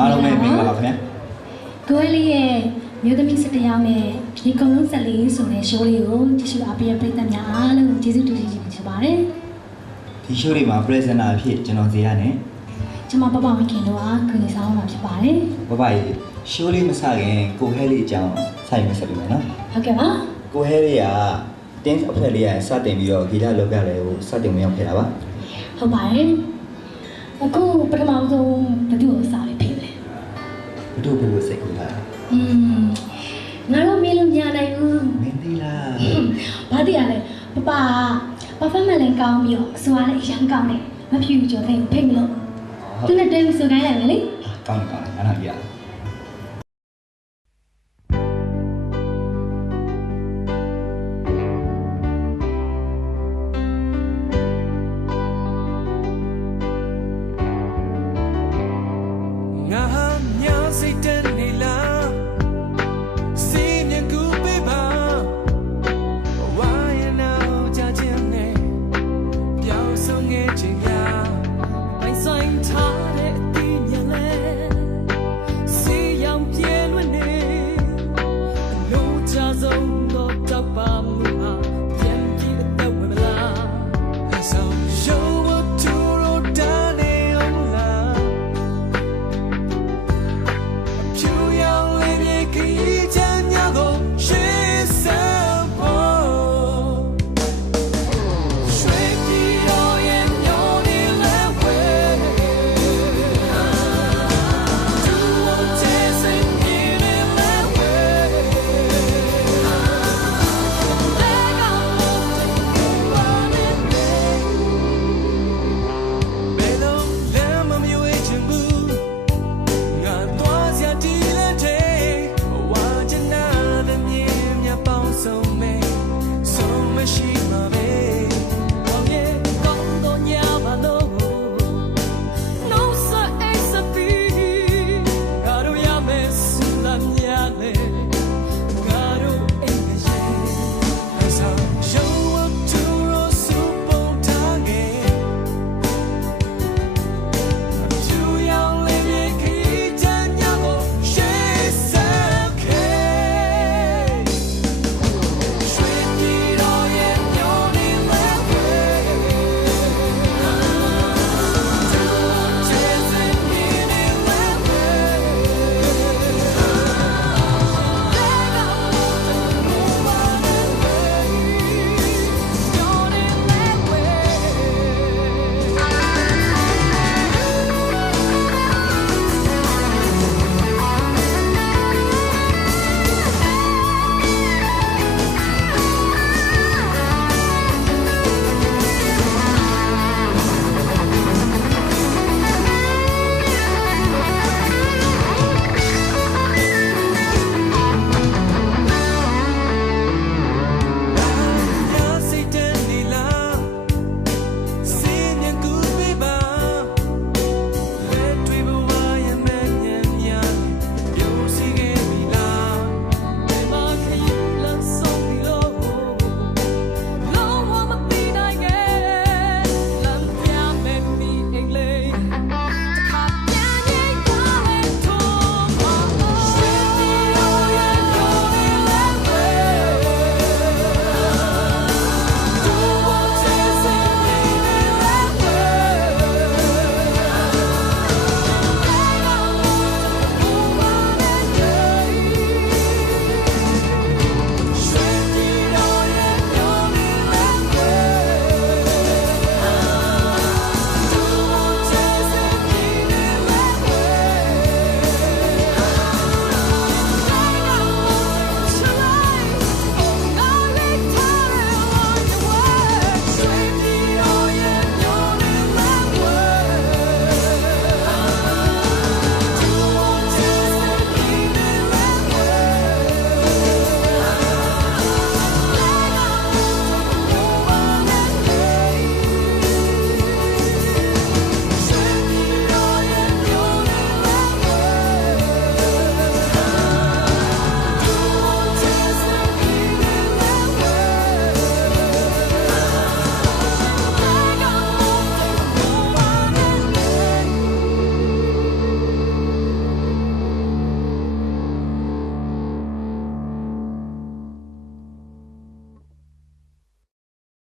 အားလုံးပဲမင်္ဂလာပါခင်ဗျာ ကိုယ်လေးရဲ့မြို့သမီးစစ်တယောက်နဲ့ဒီကုံလုံးဆက်လေးဆိုတဲ့ show လေးကိုကြည့်ရှုအားပေးတဲ့ပရိသတ်များအားလုံးကျေးဇူးတင်ချင်ပါတယ် ဒီ show လေးမှာ presenter အဖြစ်ကျွန်တော်ဇေယျနဲ့ ကျွန်မပပဝင်းခင်တို့ကခွင့်ဆောင်မှာဖြစ်ပါတယ် ဘဘကြီး show လေးမစခင်ကိုဟဲလေးအကြောင်းစိုက်မဆက်ပြီးမယ်နော် ဟုတ်ကဲ့ပါ ကိုဟဲလေးက dance အဖွဲ့လေးကစတင်ပြီးတော့ဂီတလောကလေးကိုစတင်ဝင်ရောက်ခဲ့တာပါ ဟုတ်ပါတယ်အခုပထမဆုံးဘယ်သူ့ကိုစာလေးဖြစ်လဲ ဘသူ့ဘယ်လိုစိတ်ကူလာ ငါတို့မေးလို့မရနိုင်ဘူး မင်းသေးလား ဘာတည်ရလဲပပ performance လည်းကောင်းပြီးတော့အစွမ်းလည်းအရန်ကောင်းတယ်မဖြူကျော်တဲ့ဖိတ်မလို့သူနဲ့တွေ့ပြီးဆိုခိုင်းလိုက်မယ်လေ ကောင်းတယ်ငါနာကြည့်ရ